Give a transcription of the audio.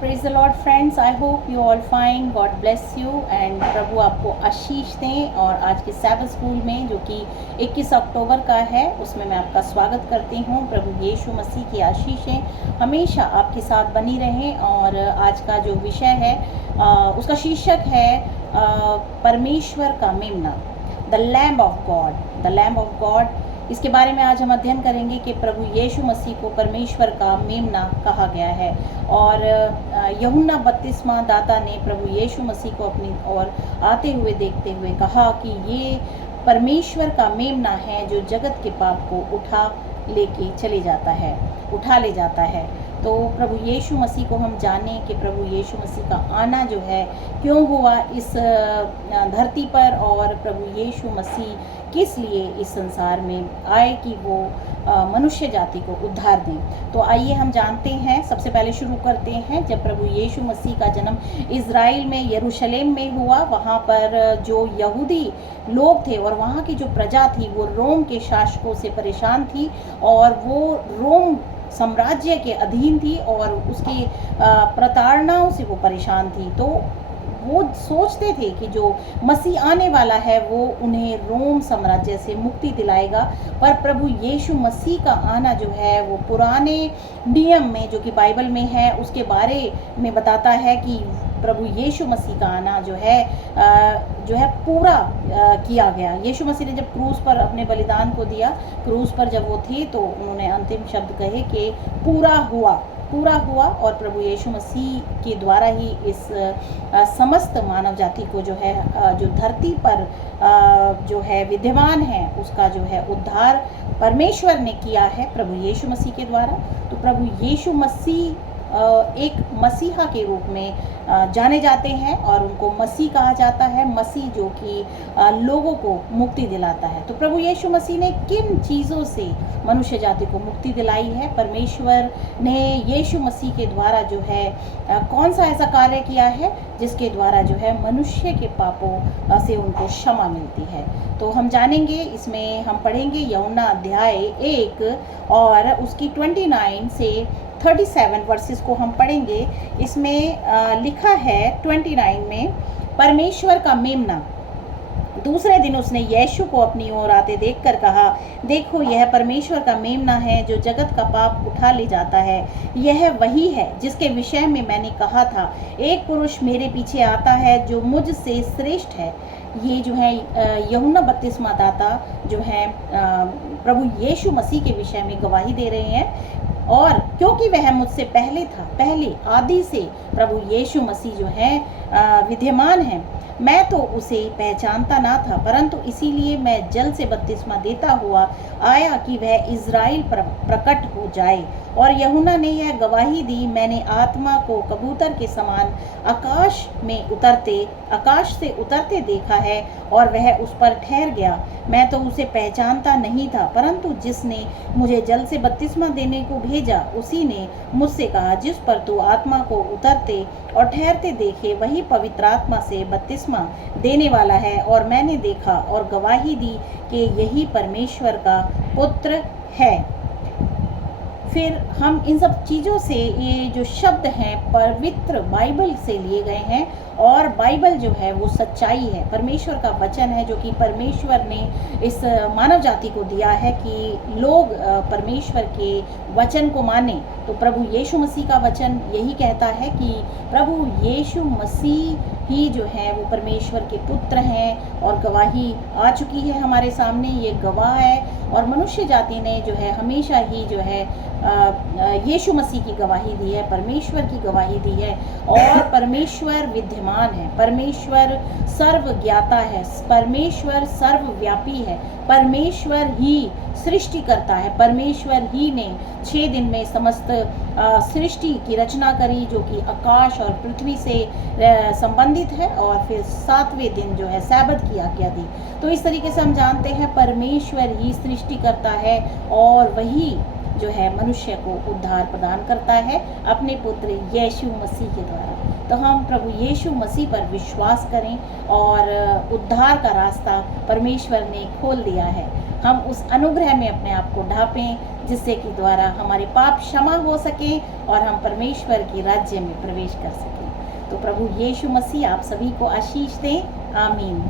Praise the Lord friends, I hope you all fine, God bless you and प्रभु आपको आशीष दें। और आज के सैबथ स्कूल में जो कि 21 अक्टूबर का है उसमें मैं आपका स्वागत करती हूँ। प्रभु यीशु मसीह की आशीषें हमेशा आपके साथ बनी रहें। और आज का जो विषय है उसका शीर्षक है परमेश्वर का मेमना, the lamb of God, the lamb of God. इसके बारे में आज हम अध्ययन करेंगे कि प्रभु यीशु मसीह को परमेश्वर का मेमना कहा गया है। और यूहन्ना बपतिस्मा दाता ने प्रभु यीशु मसीह को अपनी ओर आते हुए देखते हुए कहा कि ये परमेश्वर का मेमना है जो जगत के पाप को उठा ले जाता है। तो प्रभु यीशु मसीह को हम जानें कि प्रभु यीशु मसीह का आना जो है क्यों हुआ इस धरती पर, और प्रभु यीशु मसीह किस लिए इस संसार में आए कि वो मनुष्य जाति को उद्धार दें। तो आइए हम जानते हैं। सबसे पहले शुरू करते हैं जब प्रभु यीशु मसीह का जन्म इज़राइल में यरूशलेम में हुआ। वहाँ पर जो यहूदी लोग थे और वहाँ की जो प्रजा थी वो रोम के शासकों से परेशान थी और वो रोम साम्राज्य के अधीन थी और उसकी प्रताड़नाओं से वो परेशान थी। तो वो सोचते थे कि जो मसीह आने वाला है वो उन्हें रोम साम्राज्य से मुक्ति दिलाएगा। पर प्रभु यीशु मसीह का आना जो है वो पुराने नियम में जो कि बाइबल में है उसके बारे में बताता है कि प्रभु यीशु मसीह का आना जो है पूरा किया गया। यीशु मसीह ने जब क्रूस पर अपने बलिदान को दिया, क्रूस पर जब वो थे तो उन्होंने अंतिम शब्द कहे कि पूरा हुआ। और प्रभु यीशु मसीह के द्वारा ही इस समस्त मानव जाति को जो है जो धरती पर जो है विद्यमान है उसका जो है उद्धार परमेश्वर ने किया है प्रभु यीशु मसीह के द्वारा। तो प्रभु यीशु मसीह एक मसीहा के रूप में जाने जाते हैं और उनको मसीह कहा जाता है, मसीह जो कि लोगों को मुक्ति दिलाता है। तो प्रभु यीशु मसीह ने किन चीज़ों से मनुष्य जाति को मुक्ति दिलाई है? परमेश्वर ने यीशु मसीह के द्वारा जो है कौन सा ऐसा कार्य किया है जिसके द्वारा जो है मनुष्य के पापों से उनको क्षमा मिलती है। तो हम जानेंगे, इसमें हम पढ़ेंगे यूहन्ना अध्याय 1 और उसकी 29 से 37 वर्सेस को हम पढ़ेंगे। इसमें लिखा है 29 में, परमेश्वर का मेमना। दूसरे दिन उसने यीशु को अपनी ओर आते देखकर कहा, देखो यह परमेश्वर का मेमना है जो जगत का पाप उठा ले जाता है। यह वही है जिसके विषय में मैंने कहा था, एक पुरुष मेरे पीछे आता है जो मुझसे श्रेष्ठ है। ये जो है यूहन्ना बपतिस्मा दाता जो है प्रभु यीशु मसीह के विषय में गवाही दे रहे हैं। और क्योंकि वह मुझसे पहले आदि से प्रभु यीशु मसीह जो है विद्यमान है, मैं तो उसे पहचानता ना था, परंतु इसीलिए मैं जल से बपतिस्मा देता हुआ आया कि वह इज़राइल पर प्रकट हो जाए। और यूहन्ना ने यह गवाही दी, मैंने आत्मा को कबूतर के समान आकाश से उतरते देखा है और वह उस पर ठहर गया। मैं तो उसे पहचानता नहीं था, परंतु जिसने मुझे जल से बपतिस्मा देने को भेजा उसी ने मुझसे कहा, जिस पर तू आत्मा को उतरते और ठहरते देखे वही पवित्र आत्मा से बपतिस्मा देने वाला है। और मैंने देखा और गवाही दी कि यही परमेश्वर का पुत्र है। फिर हम इन सब चीज़ों से, ये जो शब्द हैं पवित्र बाइबल से लिए गए हैं और बाइबल जो है वो सच्चाई है, परमेश्वर का वचन है जो कि परमेश्वर ने इस मानव जाति को दिया है कि लोग परमेश्वर के वचन को माने। तो प्रभु यीशु मसीह का वचन यही कहता है कि प्रभु यीशु मसीह ही जो है वो परमेश्वर के पुत्र हैं और गवाही आ चुकी है हमारे सामने, ये गवाह है। और मनुष्य जाति ने जो है हमेशा ही जो है यीशु मसीह की गवाही दी है, परमेश्वर की गवाही दी है। और परमेश्वर विद्यमान है, परमेश्वर सर्वज्ञाता है, परमेश्वर सर्वव्यापी है, परमेश्वर ही सृष्टि करता है, परमेश्वर ही ने 6 दिन में समस्त सृष्टि की रचना करी जो कि आकाश और पृथ्वी से संबंधित है, और फिर 7वें दिन जो है सैबत की आज्ञा दी। तो इस तरीके से हम जानते हैं परमेश्वर ही सृष्टि करता है और वही जो है मनुष्य को उद्धार प्रदान करता है अपने पुत्र यीशु मसीह के द्वारा। तो हम प्रभु यीशु मसीह पर विश्वास करें और उद्धार का रास्ता परमेश्वर ने खोल दिया है। हम उस अनुग्रह में अपने आप को को ढांपें, जिससे कि द्वारा हमारे पाप क्षमा हो सके और हम परमेश्वर के राज्य में प्रवेश कर सकें। तो प्रभु यीशु मसीह आप सभी को आशीष दें। आमीन।